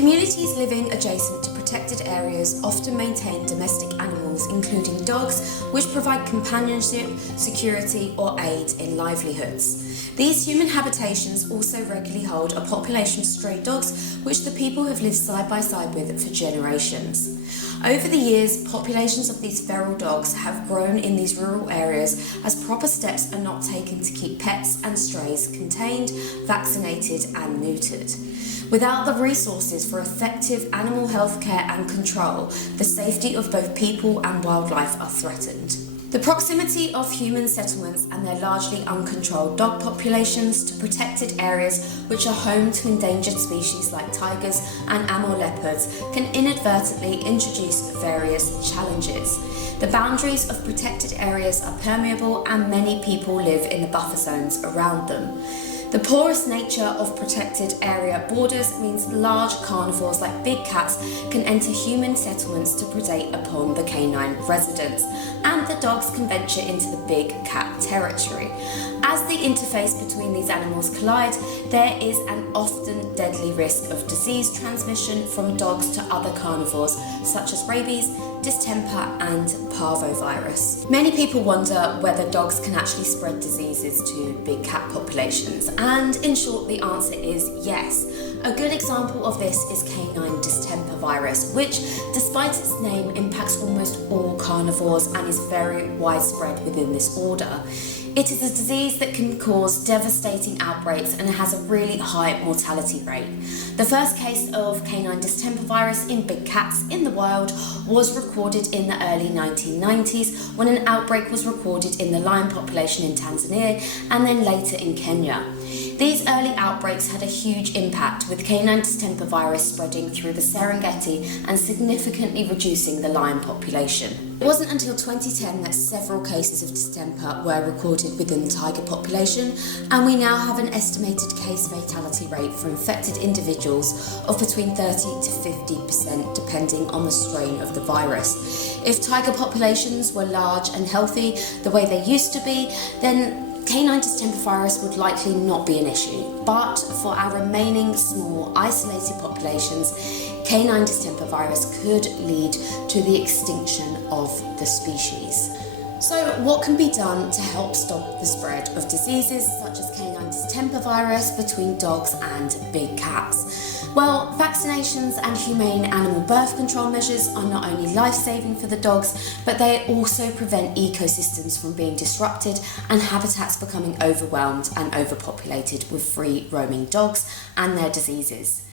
Communities living adjacent to protected areas often maintain domestic animals, including dogs, which provide companionship, security, or aid in livelihoods. These human habitations also regularly hold a population of stray dogs, which the people have lived side by side with for generations. Over the years, populations of these feral dogs have grown in these rural areas as proper steps are not taken to keep pets and strays contained, vaccinated, and neutered. Without the resources for effective animal health care and control, the safety of both people and wildlife are threatened. The proximity of human settlements and their largely uncontrolled dog populations to protected areas which are home to endangered species like tigers and Amur leopards can inadvertently introduce various challenges. The boundaries of protected areas are permeable and many people live in the buffer zones around them. The porous nature of protected area borders means large carnivores like big cats can enter human settlements to predate upon the canine residents, and the dogs can venture into the big cat territory. As the interface between these animals collide, there is an often deadly risk of disease transmission from dogs to other carnivores such as rabies, distemper and parvovirus. Many people wonder whether dogs can actually spread diseases to big cat populations, and in short the answer is yes. A good example of this is canine distemper virus, which despite its name impacts almost all carnivores and is very widespread within this order. It is a disease that can cause devastating outbreaks and has a really high mortality rate. The first case of canine distemper virus in big cats in the wild was recorded in the early 1990s when an outbreak was recorded in the lion population in Tanzania and then later in Kenya. These early outbreaks had a huge impact, with canine distemper virus spreading through the Serengeti and significantly reducing the lion population. It wasn't until 2010 that several cases of distemper were recorded within the tiger population, and we now have an estimated case fatality rate for infected individuals of between 30 to 50% depending on the strain of the virus. If tiger populations were large and healthy the way they used to be, then canine distemper virus would likely not be an issue, but for our remaining small, isolated populations, canine distemper virus could lead to the extinction of the species. So what can be done to help stop the spread of diseases such as canine distemper virus between dogs and big cats? Well, vaccinations and humane animal birth control measures are not only life-saving for the dogs, but they also prevent ecosystems from being disrupted and habitats becoming overwhelmed and overpopulated with free roaming dogs and their diseases.